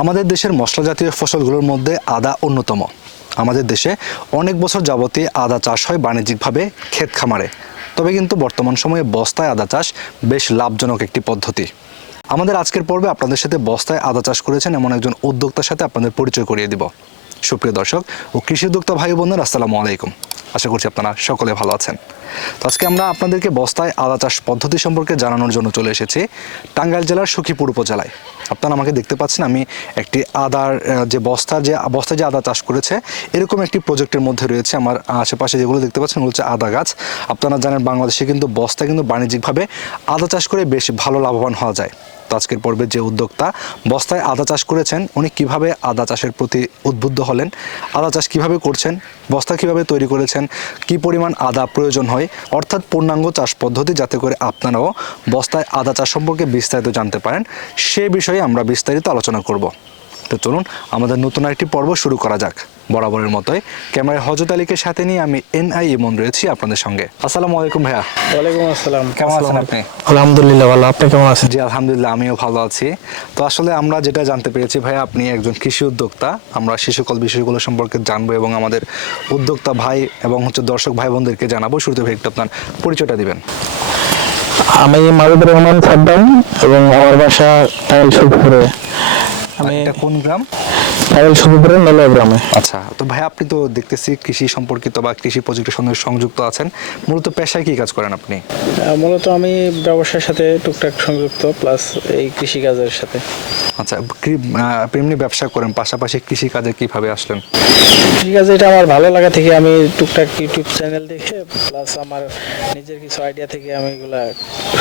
আমাদের দেশের মশলা জাতীয় ফসলগুলোর মধ্যে আদা অন্যতম। আমাদের দেশে অনেক বছর যাবতীয় আদা চাষ হয় বাণিজ্যিকভাবে ক্ষেত খামারে। তবে কিন্তু বর্তমান সময়ে বস্তায় আদা চাষ বেশ লাভজনক একটি পদ্ধতি। আমাদের আজকের পর্বে আপনাদের সাথে বস্তায় আদা চাষ করেছেন এমন একজন উদ্যোক্তার সাথে আপনাদের পরিচয় করিয়ে দিব। সুপ্রিয় দর্শক ও কৃষি উদ্যোক্তা ভাই বোনের, আসসালামু আলাইকুম। আশা করছি আপনারা সকলে ভালো আছেন। তো আজকে আমরা আপনাদেরকে বস্তায় আদা চাষ পদ্ধতি সম্পর্কে জানানোর জন্য চলে এসেছি টাঙ্গাইল জেলার সখীপুর উপজেলায়। আপনারা আমাকে দেখতে পাচ্ছেন, আমি একটি আদার যে বস্তা, যে বস্তায় যে আদা চাষ করেছে, এরকম একটি প্রজেক্টের মধ্যে রয়েছে আমার আশেপাশে যেগুলো দেখতে পাচ্ছেন, ওগুলো হচ্ছে আদা গাছ। আপনারা জানেন, বাংলাদেশে কিন্তু বস্তা কিন্তু বাণিজ্যিকভাবে আদা চাষ করে বেশ ভালো লাভবান হওয়া যায়। তো আজকের পর্বে যে উদ্যোক্তা বস্তায় আদা চাষ করেছেন, উনি কীভাবে আদা চাষের প্রতি উদ্বুদ্ধ হলেন, আদা চাষ কীভাবে করছেন বস্তা কীভাবে তৈরি করেছেন, কি পরিমাণ আদা প্রয়োজন হয়, অর্থাৎ পূর্ণাঙ্গ চাষ পদ্ধতি যাতে করে আপনারাও বস্তায় আদা চাষ সম্পর্কে বিস্তারিত জানতে পারেন, সে বিষয়ে আমরা বিস্তারিত আলোচনা করব। তো চলুন, আমাদের নতুন একটি পর্ব শুরু করা যাক। বরাবরের মতোই। ক্যামেরায় হজরত আলীকে সাথে নিয়ে আমি এন আই ইমন রয়েছি আপনাদের সঙ্গে। আসসালামু আলাইকুম ভাইয়া। ওয়ালাইকুম আসসালাম। কেমন আছেন আপনি? আলহামদুলিল্লাহ ভালো। আপনি কেমন আছেন? জি আলহামদুলিল্লাহ আমিও ভালো আছি। তো আসলে আমরা যেটা জানতে পেরেছি ভাই আপনি একজন কৃষি উদ্যোক্তা। আমরা শিশুকল বিষয়গুলো সম্পর্কে জানব এবং আমাদের উদ্যোক্তা ভাই এবং হচ্ছে দর্শক ভাই বোনদেরকে জানাব। শুরুতে ভাই একটু আপনার পরিচয়টা দিবেন। আমি মাহবুবুর রহমান সাদ্দাম এবং আমার বাসা টাইল সুপুরে আমি কোন গ্রাম? টাইল সুপুরে মেলা গ্রামে। আচ্ছা তো ভাই আপনি তো দেখতেছি কৃষি সম্পর্কিত বা কৃষি প্রজেক্টের সঙ্গে সংযুক্ত আছেন। মূলত পেশায় কি কাজ করেন আপনি? মূলত আমি ব্যবসার সাথে টুকটাক সংযুক্ত প্লাস এই কৃষিকাজের সাথে। আচ্ছা আপনি এমনি ব্যবসা করেন পাশাপাশি কৃষি কাজে কীভাবে আসলেন? কৃষিকাজ এটা আমার ভালো লাগা থেকে আমি টুকটাক ইউটিউব চ্যানেল দেখে প্লাস আমার নিজের কিছু আইডিয়া থেকে আমি এগুলা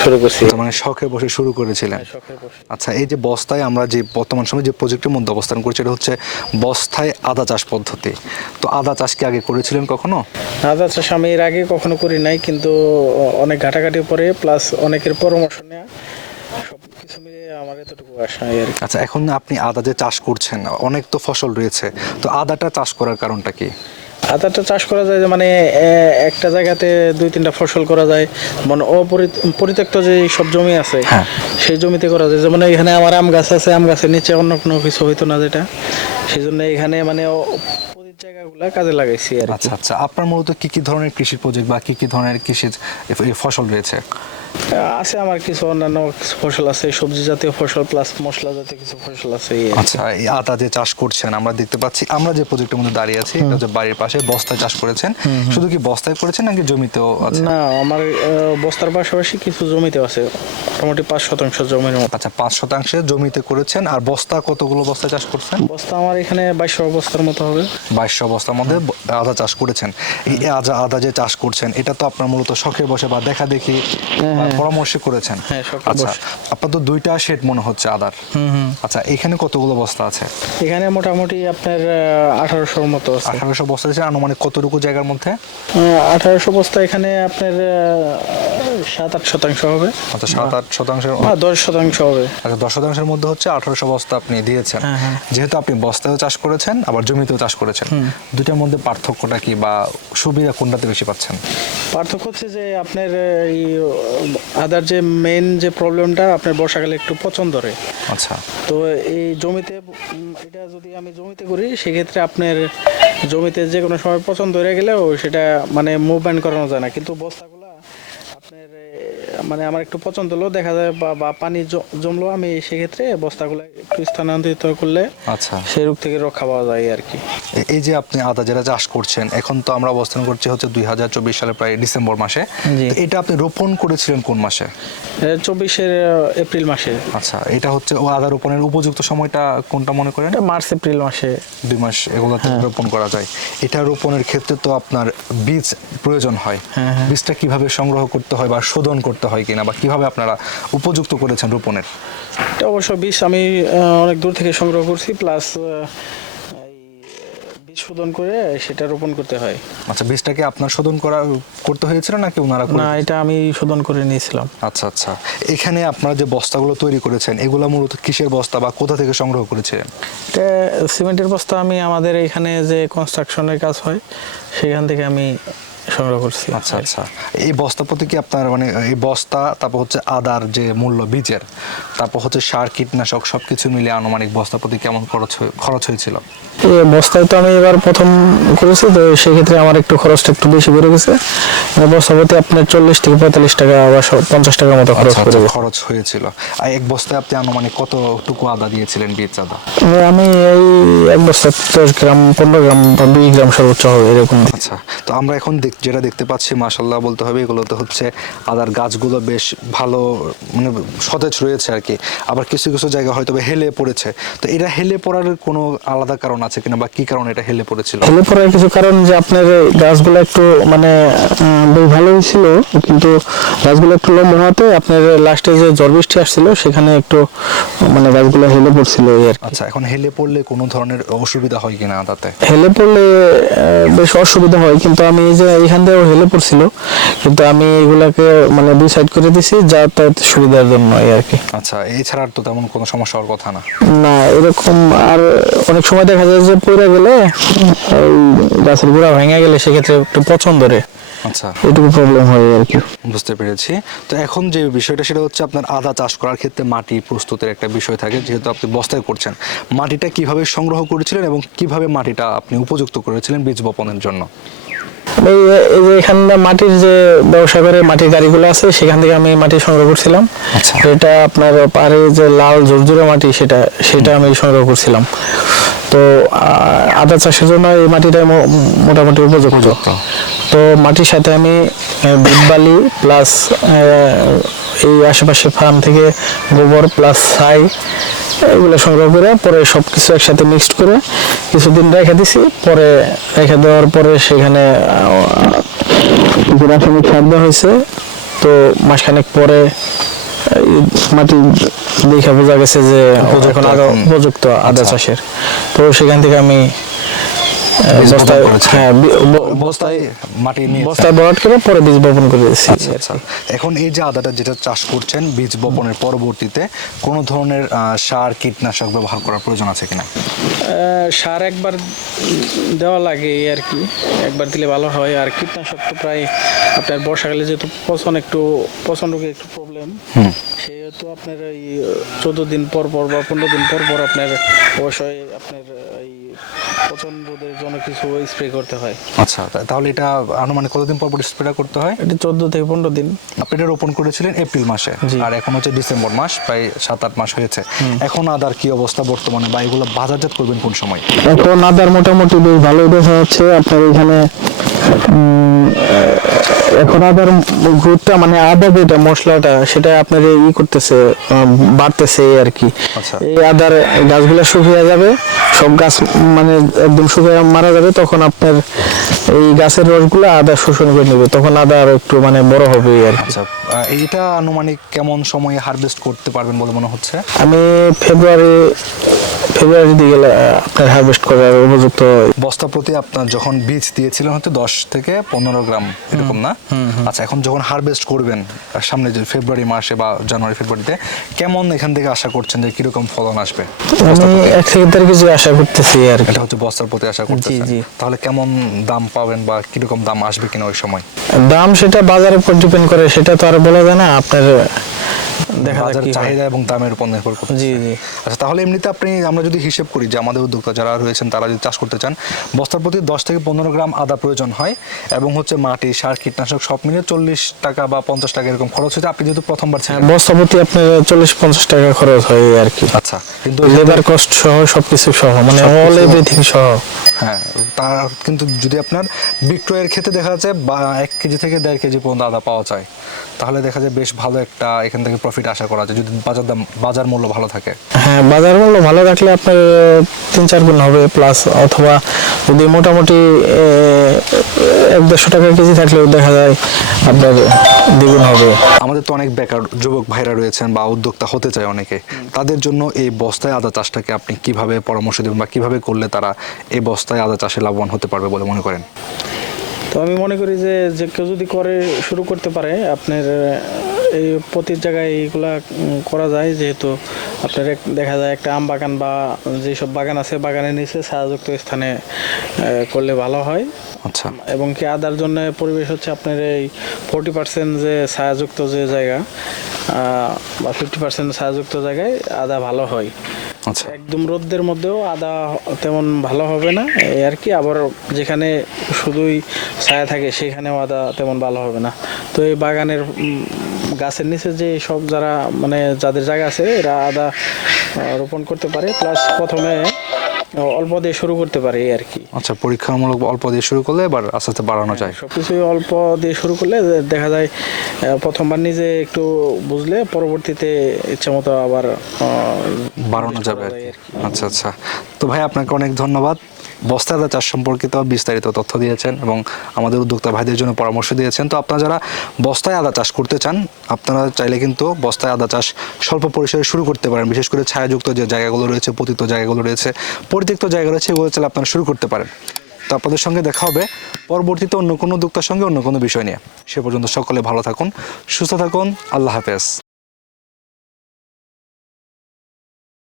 শুরু করছি। মানে শখে বসে শুরু করেছিলেন। বসে। আচ্ছা এই যে বস্তায় আমরা যে বর্তমান সময়ে যে প্রজেক্টের মধ্যে অবস্থান করছি এটা হচ্ছে বস্তায় আদা চাষ পদ্ধতি। তো আদা চাষ কি আগে করেছিলেন কখনো? আদা চাষ আমি এর আগে কখনো করি নাই কিন্তু অনেক ঘাটাঘাটি পরে প্লাস অনেকের পরামর্শ নেওয়া আমার এতটুকু আশা আর কি। আচ্ছা এখন আপনি আদা যে চাষ করছেন অনেক তো ফসল রয়েছে। তো আদাটা চাষ করার কারণটা কি? আদাটা চাষ করা যায় যে মানে এ- একটা জায়গাতে দুই তিনটা ফসল করা যায়। মানে অপরি- পরিত্যক্ত যে সব জমি আছে হ্যাঁ। সেই জমিতে করা যায়। যেমন এখানে আমার আম গাছ আছে আম গাছের নিচে অন্য কোনো কিছু হইতো না যেটা। সেই জন্য এখানে মানে জায়গাগুলা কাজে লাগাইছি আর আচ্ছা আচ্ছা। আপনার মূলত কি কি ধরনের কৃষি প্রজেক্ট বা কি কি ধরনের কৃষি ফসল রয়েছে? আছে আমার কিছু অন্যান্য ফসল আছে সবজি জাতীয় ফসল প্লাস মশলা জাতীয় কিছু ফসল আছে। আচ্ছা এই আদা যে চাষ করছেন আমরা দেখতে পাচ্ছি আমরা যে প্রজেক্টের মধ্যে দাঁড়িয়ে আছি এটা হচ্ছে বাড়ির পাশে বস্তায় চাষ করেছেন। শুধু কি বস্তায় করেছেন নাকি জমিতেও আছে? না আমার বস্তার পাশাপাশি কিছু জমিতে আছে। মোটামুটি পাঁচ শতাংশ জমির মতো। আচ্ছা পাঁচ শতাংশে জমিতে করেছেন। আর বস্তা কতগুলো বস্তা চাষ করছেন? বস্তা আমার এখানে বাইশশো বস্তার মতো হবে। বাইশশো বস্তার মধ্যে আদা চাষ করেছেন। এই আদা আদা যে চাষ করছেন এটা তো আপনার মূলত শখে বসে বা দেখা দেখি বা পরামর্শে করেছেন। হ্যাঁ, আচ্ছা আপনার তো দুইটা শেড মনে হচ্ছে আদার। আচ্ছা এখানে কতগুলো বস্তা আছে? এখানে মোটামুটি আপনার আঠারোশোর মতো আঠারোশো বস্তা আছে আনুমানিক কতটুকু জায়গার মধ্যে? আঠারোশো বস্তা এখানে আপনার সাত আট শতাংশ হবে। আচ্ছা সাত আট শতাংশের বা দশ শতাংশ হবে। আচ্ছা দশ শতাংশের মধ্যে হচ্ছে আঠারোশো বস্তা আপনি দিয়েছেন। হ্যাঁ, হ্যাঁ। যেহেতু আপনি বস্তায়ও চাষ করেছেন আবার জমিতেও চাষ করেছেন। দুইটার মধ্যে পার্থক্যটা কি বা সুবিধা কোনটাতে বেশি পাচ্ছেন? পার্থক্য হচ্ছে যে আপনার এই আদার যে মেন যে প্রবলেমটা আপনার বর্ষাকালে একটু পছন্দ ধরে আচ্ছা। তো এই জমিতে এটা যদি আমি জমিতে করি সেক্ষেত্রে আপনার জমিতে যে কোনো সময় পছন্দ হয়ে গেলেও সেটা মানে মুভমেন্ট করানো যায় না। কিন্তু বস্তাগুলা মানে আমার একটু পছন্দ হলো দেখা যায় বা বা পানি জমলো আমি সেক্ষেত্রে বস্তাগুলো একটু স্থানান্তরিত করলে আচ্ছা। সেই রোগ থেকে রক্ষা পাওয়া যায় আর কি। এই যে আপনি আদা যেটা চাষ করছেন এখন তো আমরা অবস্থান করছি হচ্ছে দুই হাজার চব্বিশ সালে প্রায় ডিসেম্বর মাসে। এটা আপনি রোপণ করেছিলেন কোন মাসে? চব্বিশের এপ্রিল মাসে। আচ্ছা এটা হচ্ছে ও আদা রোপণের উপযুক্ত সময়টা কোনটা মনে করেন? মার্চ এপ্রিল মাসে। দুই মাস এগুলোতে হ্যাঁ। রোপণ করা যায়। এটা রোপণের ক্ষেত্রে তো আপনার বীজ প্রয়োজন হয়। হ্যাঁ, হ্যাঁ। বীজটা কীভাবে সংগ্রহ করতে হয় বা শোধন করতে হয় কিনা বা কীভাবে আপনারা উপযুক্ত করেছেন রোপণের? এটা অবশ্য বীজ আমি অনেক দূর থেকে সংগ্রহ করছি প্লাস শোধন করে সেটা রোপণ করতে হয়। আচ্ছা বীজটাকে আপনার শোধন করা করতে হয়েছিল নাকি ওনারা না এটা আমি শোধন করে নিয়েছিলাম। আচ্ছা আচ্ছা। এখানে আপনারা যে বস্তাগুলো তৈরি করেছেন এগুলো মূলত কিসের বস্তা বা কোথা থেকে সংগ্রহ করেছিলেন এটা সিমেন্টের বস্তা আমি আমাদের এখানে যে কনস্ট্রাকশনের কাজ হয় সেখান থেকে আমি সংগ্রহ করছি। আচ্ছা আচ্ছা। এই বস্তা প্রতি কি আপনার মানে এই বস্তা তারপর হচ্ছে আদার যে মূল্য বীজের তারপর হচ্ছে সার কীটনাশক সব কিছু মিলিয়ে আনুমানিক বস্তা প্রতি কেমন খরচ খরচ হয়েছিল? এই বস্তায় তো আমি এবার প্রথম করেছি তো সেক্ষেত্রে আমার একটু খরচটা একটু বেশি বেড়ে গেছে। বস্তা প্রতি আপনার চল্লিশ থেকে পঁয়তাল্লিশ টাকা বা পঞ্চাশ টাকার মতো খরচ আচ্ছা, আচ্ছা, খরচ হয়েছিল। আর এক বস্তায় আপনি আনুমানিক কতটুকু আদা দিয়েছিলেন বীজ আদা? আমি এই এক বস্তা দশ গ্রাম পনেরো গ্রাম বা বিশ গ্রাম সর্বোচ্চ হবে এরকম। দিই। আচ্ছা তো আমরা এখন দেখ- যেটা দেখতে পাচ্ছি মাসাল্লাহ বলতে হবে এগুলোতে হচ্ছে আদার গাছগুলো বেশ ভালো মানে সতেজ রয়েছে আর কি। আবার কিছু কিছু জায়গা হয়তো হেলে পড়েছে। তো এটা হেলে পড়ার কোনো আলাদা কারণ আছে কিনা বা কি কারণে এটা হেলে পড়েছিল? হেলে পড়ার কিছু কারণ যে আপনার গাছগুলো একটু মানে বেশ ভালো হয়েছিল কিন্তু গাছগুলো একটু লম্বা হওয়াতে আপনার লাস্টে যে ঝড় বৃষ্টি আসছিল সেখানে একটু মানে গাছগুলো হেলে পড়ছিল আর। আচ্ছা এখন হেলে পড়লে কোনো ধরনের অসুবিধা হয় কিনা আদাতে হেলে পড়লে বেশ অসুবিধা হয় কিন্তু আমি এই যে এখান দিয়েও হেলে পড়ছিল। কিন্তু আমি এগুলাকে মানে দুই সাইড করে দিছি যাতায়াত সুবিধার জন্য আর কি। আচ্ছা এছাড়া তো তেমন কোনো সমস্যা হওয়ার কথা না? না এরকম আর অনেক সময় দেখা যায় যে পড়ে গেলে ওই গাছের গোড়া ভেঙে গেলে সেক্ষেত্রে একটু পছন্দ ধরে। আচ্ছা। এটুকু প্রবলেম হয় আর কি। বুঝতে পেরেছি। তো এখন যে বিষয়টা সেটা হচ্ছে আপনার আদা চাষ করার ক্ষেত্রে মাটি প্রস্তুতের একটা বিষয় থাকে যেহেতু আপনি বস্তায় করছেন। মাটিটা কীভাবে সংগ্রহ করেছিলেন এবং কীভাবে মাটিটা আপনি উপযুক্ত করেছিলেন বীজ বপনের জন্য? এই যে মাটির যে ব্যবসা করে মাটির গাড়িগুলো আছে সেখান থেকে আমি মাটি সংগ্রহ করছিলাম আচ্ছা। এটা আপনার পারে যে লাল ঝুরঝুরে মাটি সেটা সেটা আমি সংগ্রহ করছিলাম তো আদা চাষের জন্য এই মাটিটা মোটামুটি উপযুক্ত। তো মাটির সাথে আমি বিট বালি প্লাস এই আশেপাশে ফার্ম থেকে গোবর প্লাস ছাই এগুলো সংগ্রহ করে পরে সব কিছু একসাথে মিক্সড করে কিছুদিন রেখে দিছি পরে রেখে দেওয়ার পরে সেখানে রাসায়নিক সার দেওয়া হয়েছে। তো মাসখানেক পরে মাটি দেখা বোঝা গেছে যে উপযুক্ত এখন আদা উপযুক্ত আদা আচ্ছা। চাষের। তো সেখান থেকে আমি বস্তায়। হ্যাঁ বস্তায় মাটি নিয়ে বস্তায় বরাট করে পরে বীজ বপন করে দিয়েছি। আচ্ছা আচ্ছা। এখন এই যে আদাটা যেটা চাষ করছেন বীজ বপনের পরবর্তীতে কোনো ধরনের সার কীটনাশক ব্যবহার করার প্রয়োজন আছে কিনা? সার একবার দেওয়া লাগে আর কি। একবার দিলে ভালো হয়। আর কীটনাশক তো প্রায় আপনার বর্ষাকালে যেহেতু পচন একটু পচন রোগে একটু প্রবলেম হুম। সেহেতু আপনার এই চোদ্দ দিন পর পর বা পনেরো দিন পর পর আপনার অবশ্যই আপনার এই পচন রোধের জন্য কিছু স্প্রে করতে হয়। আচ্ছা তাহলে এটা আনুমানিক কতদিন পর পর স্প্রে করতে হয়? এটি চোদ্দ থেকে পনেরো দিন। আপনি এটা রোপণ করেছিলেন এপ্রিল মাসে। আর এখন হচ্ছে ডিসেম্বর মাস প্রায় সাত আট মাস হয়েছে। এখন আদার কি অবস্থা বর্তমানে বা এগুলো বাজারজাত করবেন কোন সময়? এখন আদার মোটামুটি বেশ ভালোই দেখা যাচ্ছে। আপনার এখানে উম, এখন আদার গ্রোথটা মানে আদা যেটা মশলাটা সেটা আপনার ই করতেছে বাড়তেছে আর কি। আচ্ছা। এই আদার গাছগুলো শুকিয়ে যাবে। সব গাছ মানে একদম শুকিয়ে মারা যাবে তখন আপনার এই গাছের রসগুলো আদা শোষণ করে নেবে। তখন আদা আরও একটু মানে বড় হবে আর কি। আচ্ছা এইটা আনুমানিক কেমন সময়ে হারভেস্ট করতে পারবেন বলে মনে হচ্ছে? আমি ফেব্রুয়ারি ফেব্রুয়ারি দিকে আপনার হারভেস্ট করার উপযুক্ত বস্তা প্রতি আপনার যখন বীজ দিয়েছিলেন হয়তো দশ থেকে পনেরো গ্রাম এরকম না? আচ্ছা এখন যখন হারভেস্ট করবেন সামনে যে ফেব্রুয়ারি মাসে বা জানুয়ারি ফেব্রুয়ারিতে কেমন এখান থেকে আশা করছেন যে কীরকম ফলন আসবে? আমি এক থেকে দেড় কেজি আশা করতেছি আর এটা হচ্ছে বস্তার প্রতি আশা করতেছেন। জি। তাহলে কেমন দাম পাবেন বা কীরকম দাম আসবে কিনা ওই সময়? দাম সেটা বাজারের উপর ডিপেন্ড করে সেটা তো আর বলা যায় না। আপনার দেখা যাক হয়। চাহিদা এবং দামের উপর নির্ভর করছে। জি জি। আচ্ছা তাহলে এমনিতে আপনি আমরা যদি হিসেব করি যে আমাদের উদ্যোক্তা যারা রয়েছেন তারা যদি চাষ করতে চান বস্তার প্রতি দশ থেকে পনেরো গ্রাম আদা প্রয়োজন হয় এবং হচ্ছে মাটি সার কীটনাশক সব মিলিয়ে চল্লিশ টাকা বা পঞ্চাশ টাকা এরকম খরচ হচ্ছে আপনি যেহেতু প্রথমবার ছিলেন। বস্তা প্রতি আপনার চল্লিশ পঞ্চাশ টাকা খরচ হয় আর কি। আচ্ছা কিন্তু লেবার কস্ট সহ সবকিছু সহ মানে অল এভরিথিং সহ। হ্যাঁ তার কিন্তু যদি আপনার বিক্রয়ের ক্ষেত্রে দেখা যাচ্ছে বা এক কেজি থেকে দেড় কেজি পর্যন্ত আদা পাওয়া যায় তাহলে দেখা যায় বেশ ভালো একটা এখান থেকে প্রফিট আশা করা যায় যদি বাজার দাম বাজার মূল্য ভালো থাকে। হ্যাঁ বাজার মূল্য ভালো রাখলে আপনার তিন চার গুণ হবে প্লাস অথবা যদি মোটামুটি এক দেড়শো টাকা কেজি থাকলেও দেখা যায় আপনার দ্বিগুণ হবে। আমাদের তো অনেক বেকার যুবক ভাইরা রয়েছেন বা উদ্যোক্তা হতে চায় অনেকে। তাদের জন্য এই বস্তায় আদা চাষটাকে আপনি কীভাবে পরামর্শ দেবেন বা কীভাবে করলে তারা এই বস্তায় আদা চাষে লাভবান হতে পারবে বলে মনে করেন? তো আমি মনে করি যে যে কেউ যদি করে শুরু করতে পারে আপনার এই প্রতি জায়গায় এইগুলা করা যায় যেহেতু আপনার দেখা যায় একটা আম বাগান বা যেসব বাগান আছে বাগানের নিচে ছায়াযুক্ত স্থানে করলে ভালো হয়। আচ্ছা। এবং কি আদার জন্য পরিবেশ হচ্ছে আপনার এই ফোরটি পার্সেন্ট যে ছায়াযুক্ত যে জায়গা বা ফিফটি পার্সেন্ট ছায়াযুক্ত জায়গায় আদা ভালো হয়। আচ্ছা। একদম রোদ্রের মধ্যেও আদা তেমন ভালো হবে না এই আর কি আবার যেখানে শুধুই ছায়া থাকে সেখানেও আদা তেমন ভালো হবে না। তো এই বাগানের গাছের নিচে যে সব যারা মানে যাদের জায়গা আছে এরা আদা রোপণ করতে পারে। প্লাস প্রথমে অল্প দিয়ে শুরু করতে পারে এই আর কি। আচ্ছা পরীক্ষামূলক অল্প দিয়ে শুরু করলে এবার আস্তে আস্তে বাড়ানো যায়। সবকিছুই অল্প দিয়ে শুরু করলে দেখা যায় প্রথমবার নিজে একটু বুঝলে পরবর্তীতে ইচ্ছা মতো আবার বাড়ানো যাবে আর কি। আচ্ছা আচ্ছা। তো ভাই আপনাকে অনেক ধন্যবাদ। বস্তা আদা চাষ সম্পর্কিত বিস্তারিত তথ্য দিয়েছেন এবং আমাদের উদ্যোক্তা ভাইদের জন্য পরামর্শ দিয়েছেন। তো আপনারা যারা বস্তায় আদা চাষ করতে চান, আপনারা চাইলে কিন্তু বস্তায় আদা চাষ স্বল্প পরিসরে শুরু করতে পারেন। বিশেষ করে ছায়াযুক্ত যে জায়গাগুলো রয়েছে, পতিত জায়গাগুলো রয়েছে, পরিত্যক্ত জায়গা রয়েছে, এগুলো চাইলে আপনারা শুরু করতে পারেন। তো আপনাদের সঙ্গে দেখা হবে পরবর্তীতে অন্য কোনো উদ্যোক্তার সঙ্গে অন্য কোনো বিষয় নিয়ে। সে পর্যন্ত সকলে ভালো থাকুন, সুস্থ থাকুন, আল্লাহ হাফেজ।